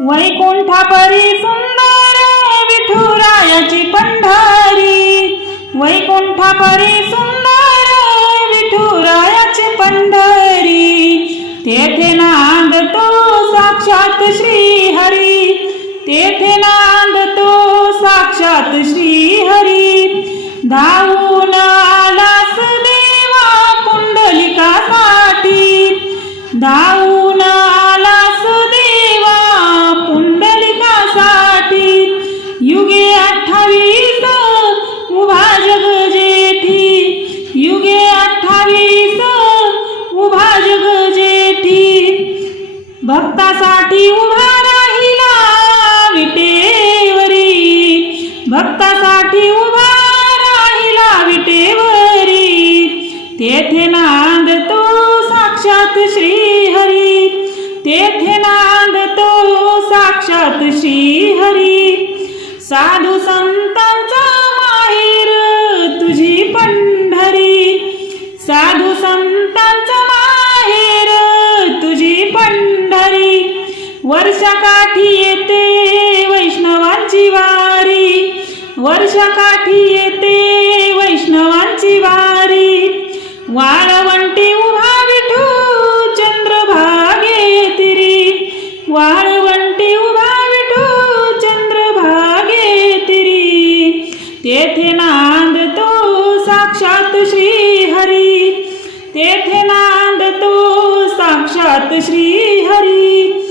वैकुंठापरी सुंदर विठुरायाची पंढारी. वैकुंठापरी सुंदर विठुरायाची पंढरी. तेथे नांदतो साक्षात श्री हरी तेथे नांदतो साक्षात श्री हरी धावून भक्तासाठी उभा राहिला विटेवरी. भक्तासाठी उभा राहिला विटेवरी. तेथे नांद तो साक्षात श्री हरी तेथे नांदतो साक्षात श्री हरी साधू संतांचा माहेर तुझी पंढरी. साधू संतांचा वर्षाकाठी येते वैष्णवांची वारी. वर्षाकाठी येते वैष्णवांची वारी. वाळवंटी उभा विठू चंद्रभागे तिरी. वाळवंटी उभा विठू चंद्रभागे तिरी. तेथे नांदतो साक्षात श्री हरी. तेथे नांद तो साक्षात श्री हरी.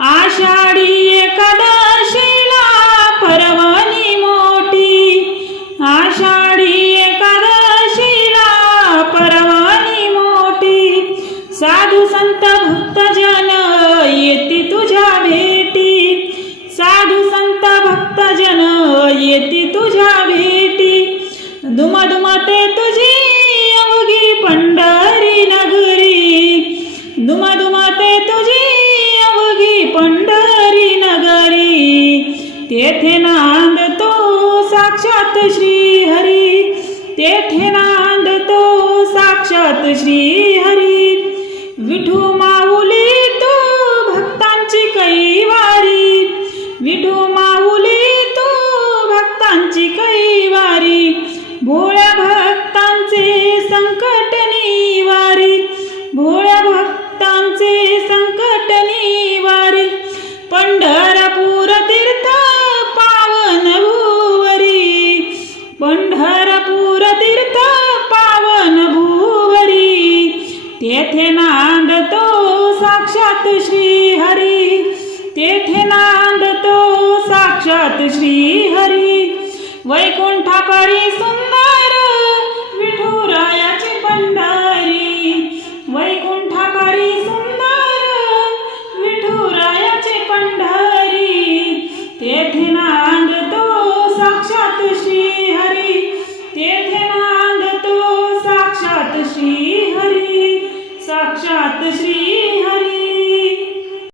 आषाढी एकादशीला परवानी मोठी. आषाढी एकादशीला परवानी मोठी. साधू संत भक्तजन येती तुझ्या भेटी. साधू संत भक्तजन येती तुझ्या भेटी. दुमदुमते तुझी तेथे नांदतो साक्षात श्री हरी. तेथे नांदतो साक्षात श्री हरी. विठू माऊली तो भक्तांची कैवारी. विठू माऊली तू भक्तांची कैवारी. भोळ्या येथे नांदतो साक्षात श्री हरी. तेथे नांदतो साक्षात श्री हरी. वैकुंठापरी सुंदर विठुरायाची पंढारी. वैकुंठापरी सुंदर विठुरायाची पंढारी. तेथे नांदतो साक्षात श्री हरी. तेथे नांदतो साक्षात श्री साक्षात श्री हरी